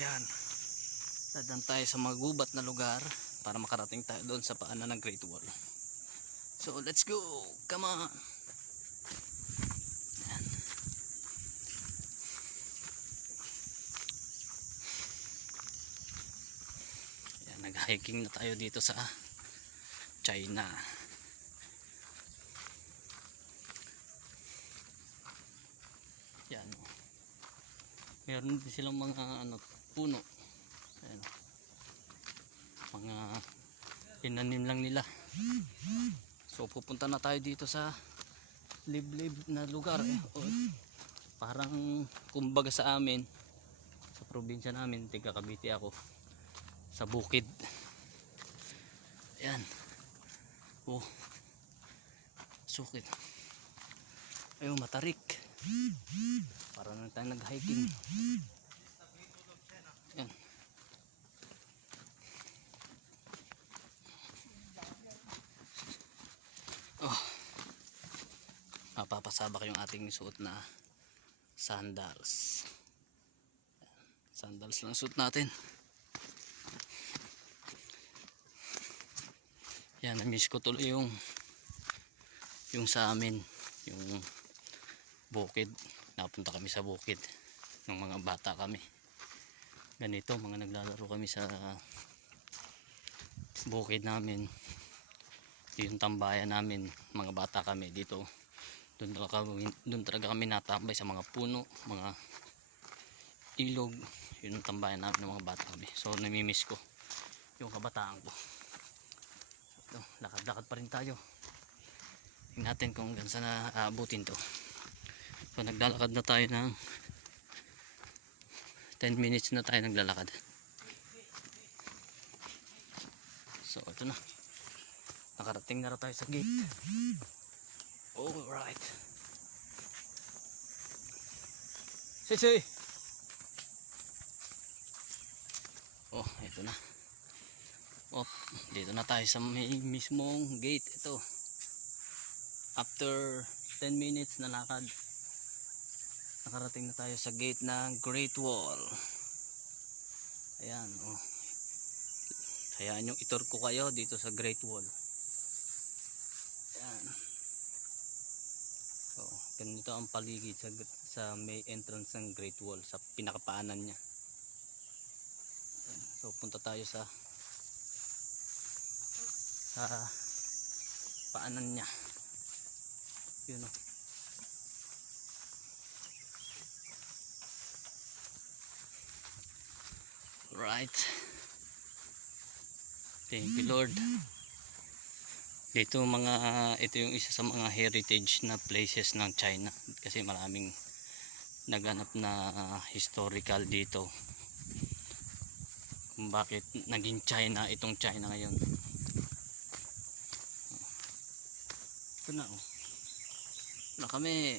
Yan. Dadaan tayo sa magubat na lugar para makarating tayo doon sa paanan ng Great Wall. So let's go. Come on. Yan. Yan, nag-hiking na tayo dito sa China. Yan. Meron din silang mga puno. Ayan. Mga inanim lang nila. So pupunta na tayo dito sa liblib na lugar parang kumbaga sa amin sa probinsya namin, taga Cavite ako, sa bukid. Ayan. Oh, sukit. Ayun, matarik. Para na tayo nag-hiking. Ayan. Oh, mapapasabak yung ating suot na sandals. Sandals lang suot natin. Yan, na-miss ko tuloy yung sa amin, yung bukid. Napunta kami sa bukid ng mga bata kami. Ganito, mga naglalaro kami sa bukid namin. Yung tambayan namin, mga bata kami dito. Doon talaga kami natambay sa mga puno, mga ilog. Yun ang tambayan namin ng mga bata kami. So namimiss ko yung kabataan ko. So, lakad-lakad pa rin tayo. Tingnan natin kung hanggang saan na aabutin to. So naglalakad na tayo ng 10 minutes na tayo naglalakad. So ito na. Nakarating na tayo sa gate. Alright. Sisi! Oh, ito na. Oh, dito na tayo sa may mismong gate. Ito. After 10 minutes na lakad, nakarating na tayo sa gate ng Great Wall. Ayan, oh. Hayaan yung itur ko kayo dito sa Great Wall. Ayan. So, ganito ang paligid sa may entrance ng Great Wall, sa pinakapaanan niya. Ayan. So, punta tayo sa paanan niya. Yun, oh. Right. Thank you Lord. Ito yung isa sa mga heritage na places ng China, kasi maraming naganap na historical dito kung bakit naging China itong China ngayon. Ito na, oh. Na kami.